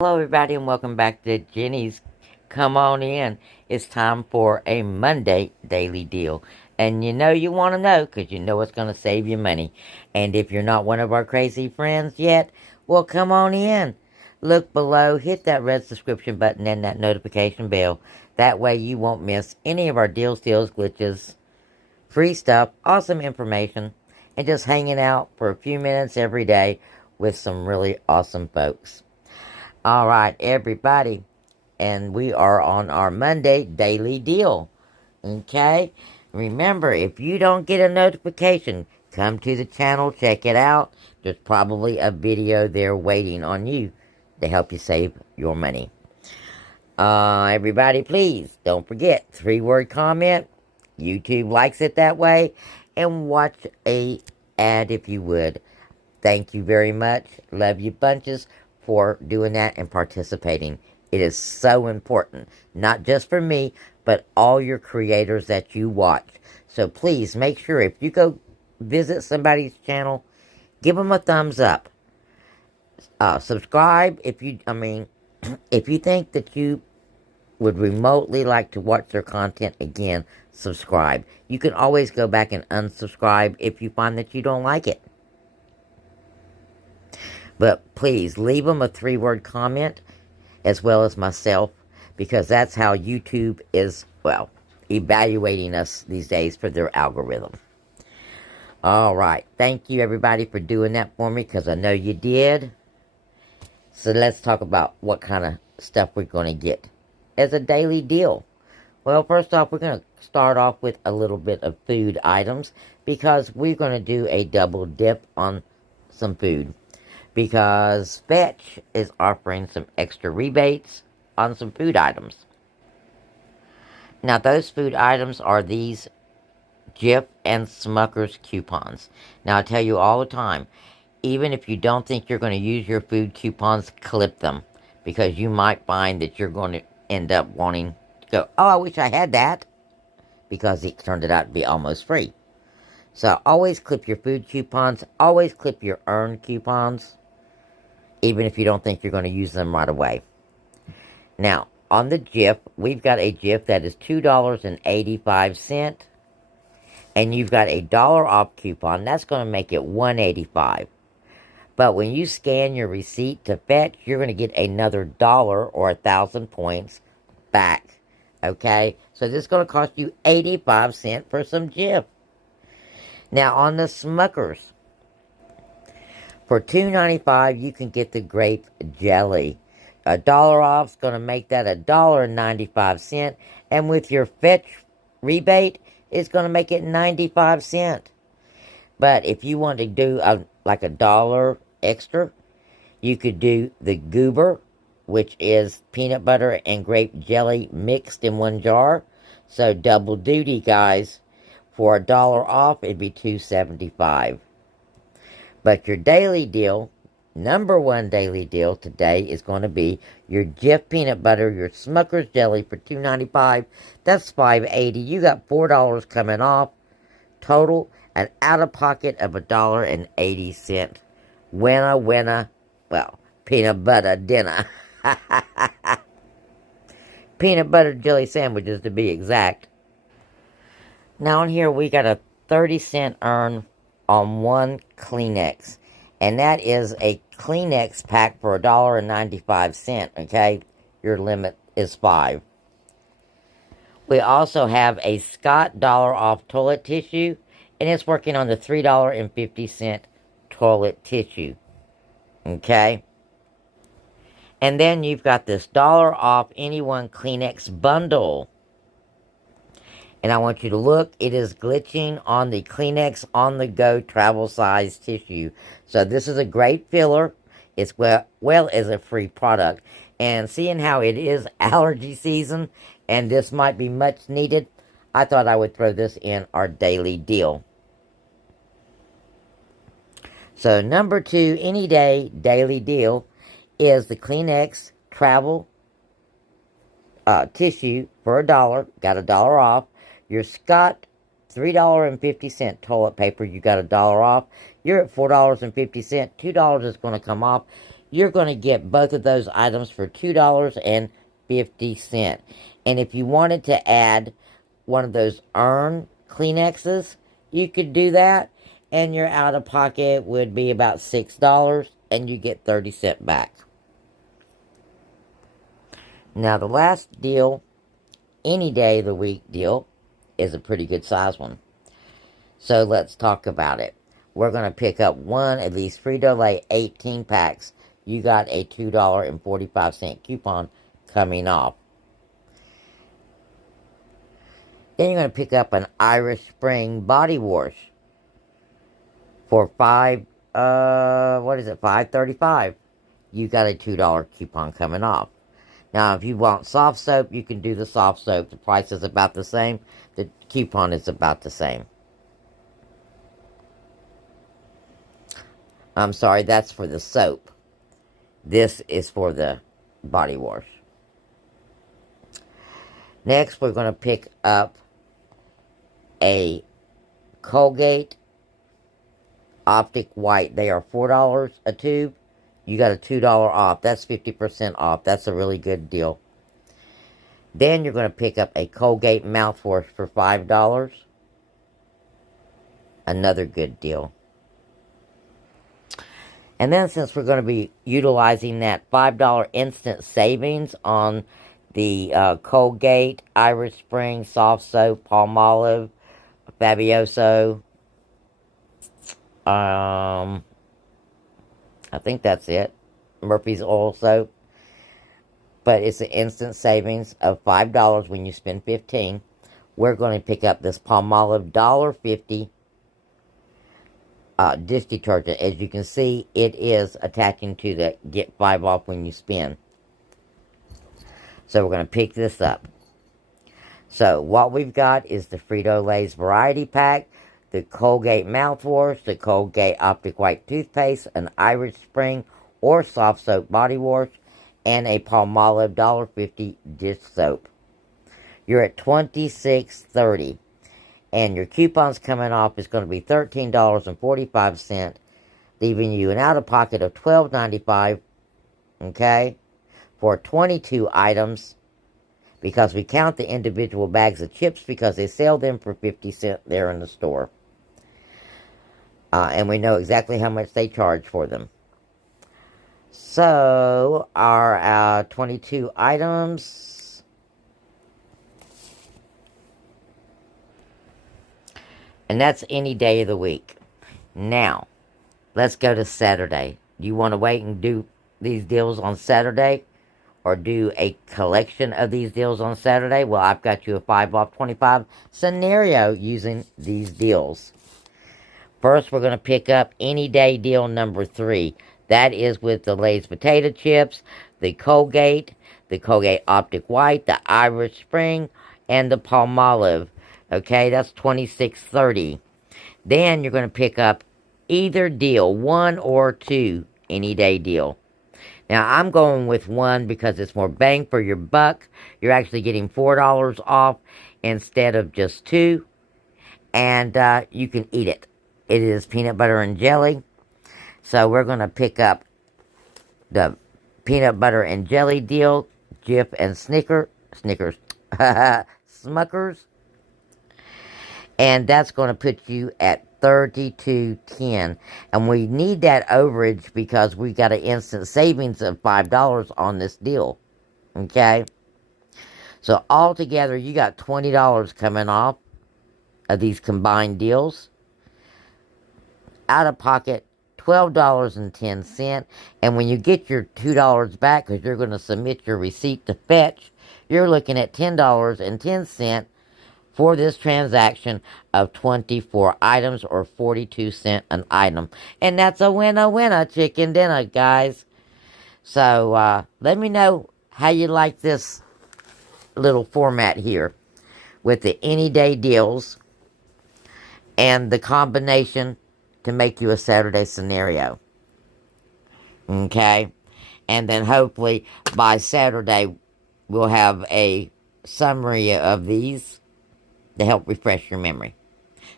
Hello, everybody, and welcome back to Jenny's. Come on in. It's time for a Monday daily deal. And you want to know because you know it's going to save you money. And if you're not one of our crazy friends yet, well, come on in. Look below, hit that red subscription button and that notification bell. That way you won't miss any of our deals, glitches, free stuff, awesome information, and just hanging out for a few minutes every day with some really awesome folks. All right, everybody, and we are on our Monday daily deal. Okay? Remember, if you don't get a notification, come to the channel, check it out. There's probably a video there waiting on you to help you save your money. Everybody, please don't forget 3-word comment. YouTube likes it that way, and watch a ad if you would. Thank you very much. Love you bunches for doing that and participating. It is so important, not just for me, but all your creators that you watch. So please make sure if you go visit somebody's channel, give them a thumbs up. Subscribe if you think that you would remotely like to watch their content again, subscribe. You can always go back and unsubscribe if you find that you don't like it. But please, leave them a 3-word comment, as well as myself, because that's how YouTube is, evaluating us these days for their algorithm. All right. Thank you, everybody, for doing that for me, because I know you did. So let's talk about what kind of stuff we're going to get as a daily deal. Well, first off, we're going to start off with a little bit of food items, because we're going to do a double dip on some food. Because Fetch is offering some extra rebates on some food items. Now, those food items are these Jif and Smucker's coupons. Now, I tell you all the time, even if you don't think you're going to use your food coupons, clip them. Because you might find that you're going to end up wanting to go, oh, I wish I had that. Because it turned out to be almost free. So, always clip your food coupons. Always clip your earned coupons. Even if you don't think you're going to use them right away. Now, on the Jif, we've got a Jif that is $2.85. And you've got a $1 off coupon. That's going to make it $1.85. But when you scan your receipt to Fetch, you're going to get another $1 or 1,000 points back. Okay? So this is going to cost you 85 cents for some Jif. Now, on the Smuckers, for $2.95, you can get the grape jelly. $1 off is going to make that $1.95. And with your Fetch rebate, it's going to make it 95 cents. But if you want to do like $1 extra, you could do the Goober, which is peanut butter and grape jelly mixed in one jar. So double duty, guys. For $1 off, it'd be $2.75. But your daily deal, number one daily deal today is going to be your Jif peanut butter, your Smucker's jelly for $2.95. That's $5.80. You got $4 coming off. Total, an out-of-pocket of $1.80. Winner. Well, peanut butter dinner. Peanut butter jelly sandwiches, to be exact. Now on here, we got a 30-cent earn on one Kleenex. And that is a Kleenex pack for $1.95, okay? Your limit is 5. We also have a Scott dollar off toilet tissue, and it's working on the $3.50 toilet tissue, okay? And then you've got this $1 off any one Kleenex bundle. And I want you to look, it is glitching on the Kleenex on-the-go travel size tissue. So this is a great filler, as well as a free product. And seeing how it is allergy season, and this might be much needed, I thought I would throw this in our daily deal. So number 2, any day daily deal, is the Kleenex travel tissue for $1. Got $1 off. Your Scott $3.50 toilet paper, you got $1 off. You're at $4.50. $2 is going to come off. you're going to get both of those items for $2.50. And if you wanted to add one of those earn Kleenexes, you could do that. And your out of pocket would be about $6 and you get 30 cents back. Now the last deal, any day of the week deal, is a pretty good size one. So let's talk about it. We're going to pick up one of these Frito-Lay 18 packs. You got a $2.45 coupon coming off. Then you're going to pick up an Irish Spring body wash for $5.35. You got a $2 coupon coming off. Now, if you want soft soap, you can do the soft soap. The price is about the same. The coupon is about the same. I'm sorry, that's for the soap. This is for the body wash. Next, we're going to pick up a Colgate Optic White. They are $4 a tube. You got a $2 off. That's 50% off. That's a really good deal. Then you're going to pick up a Colgate mouthwash for $5. Another good deal. And then since we're going to be utilizing that $5 instant savings on the Colgate, Irish Spring, Soft Soap, Palmolive, Fabuloso, I think that's it. Murphy's Oil Soap. But it's an instant savings of $5 when you spend $15. We're going to pick up this Palmolive $1.50 dish detergent. As you can see, it is attaching to the get 5 off when you spend. So we're going to pick this up. So what we've got is the Frito-Lay's Variety Pack, the Colgate mouthwash, the Colgate Optic White toothpaste, an Irish Spring or Soft Soap body wash, and a Palmolive $1.50 dish soap. You're at $26.30. And your coupons coming off is going to be $13.45, leaving you an out-of-pocket of $12.95, okay, for 22 items, because we count the individual bags of chips because they sell them for 50 cents there in the store. And we know exactly how much they charge for them. So, our 22 items. And that's any day of the week. Now, let's go to Saturday. Do you want to wait and do these deals on Saturday? Or do a collection of these deals on Saturday? Well, I've got you a 5 off 25 scenario using these deals. First, we're going to pick up any day deal number 3. That is with the Lay's potato chips, the Colgate Optic White, the Irish Spring, and the Palmolive. Okay, that's $26.30. Then you're going to pick up either deal, 1 or 2, any day deal. Now, I'm going with 1 because it's more bang for your buck. You're actually getting $4 off instead of just 2. And you can eat it. It is peanut butter and jelly. So we're going to pick up the peanut butter and jelly deal, Jif and Snickers, Smuckers. And that's going to put you at $32.10. And we need that overage because we got an instant savings of $5 on this deal. Okay? So altogether, you got $20 coming off of these combined deals. Out of pocket, $12.10. And when you get your $2 back, because you're going to submit your receipt to Fetch, you're looking at $10.10 for this transaction of 24 items or 42 cents an item. And that's a winner, chicken dinner, guys. So let me know how you like this little format here with the any day deals and the combination to make you a Saturday scenario. Okay? And then hopefully by Saturday we'll have a summary of these to help refresh your memory.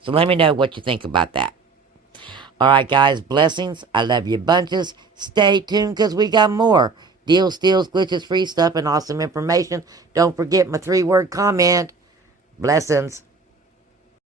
So let me know what you think about that. Alright guys, blessings. I love you bunches. Stay tuned because we got more deals, steals, glitches, free stuff, and awesome information. Don't forget my 3-word comment. Blessings.